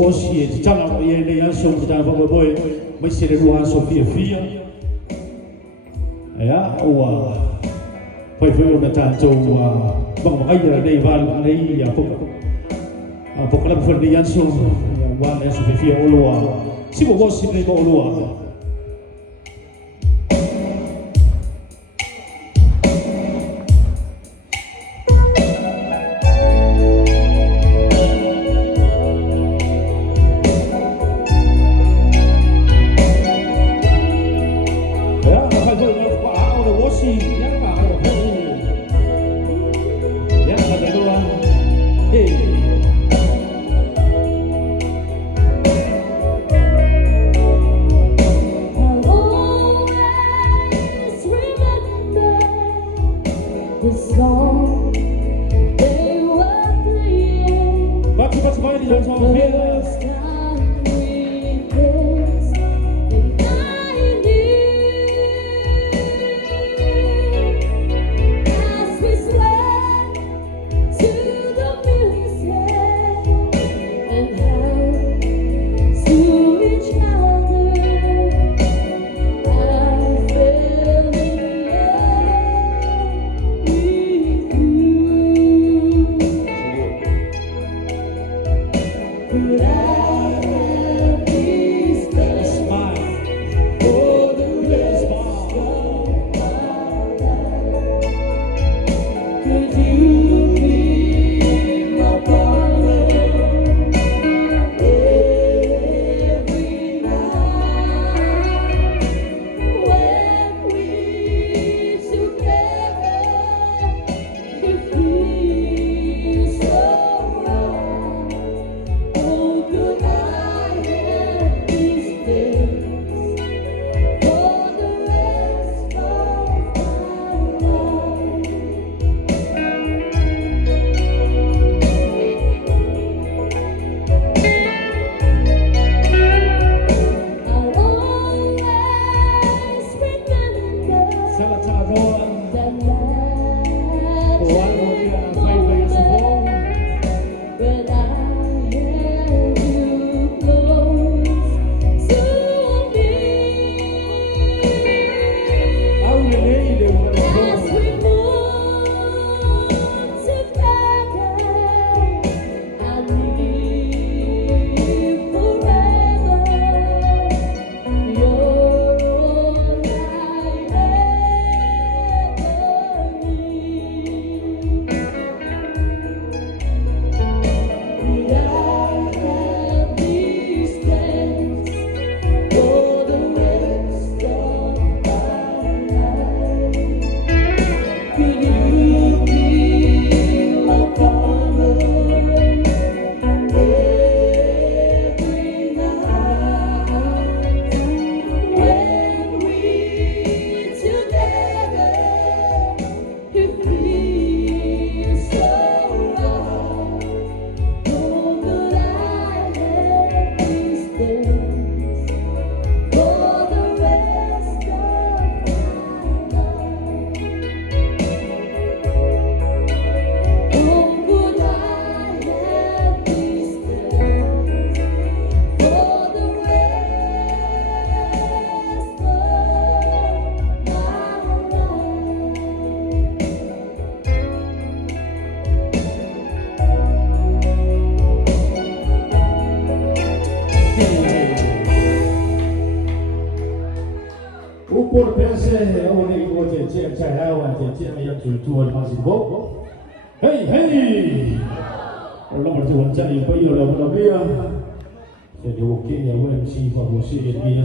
我是张老爷那样说，但不会，没写的路上说别飞啊。哎呀，我会飞用的单做啊，bang makaya na iban na iya po kalam for diyan so one as if you olua si bo boss ni ko olua The song they were playing the first time we danced, and I knew as we swayed to the music and held to each other. I fell in love with you. Could I have this smile for the rest of my life? Could you be my partner every night when we together? It feels so right. Oh, could I have these days for the rest of my life? I'll always remember that magic moment when I held you close to me. As we move together, I live forever. You're all I ever need. Could I have these days for the rest of my life? Could you be my partner every night when we together? It feels so right. Oh, could I have these days for the rest of my life? Oh, could I have these days for the rest of my life? Upor pese oleh wajah cek cahaya wajah cek yang tujuan masih go. Hey hey, kalau berjuang cari apa ia lah berlebih. Jadi okey ya, MC Pak Bosir dia.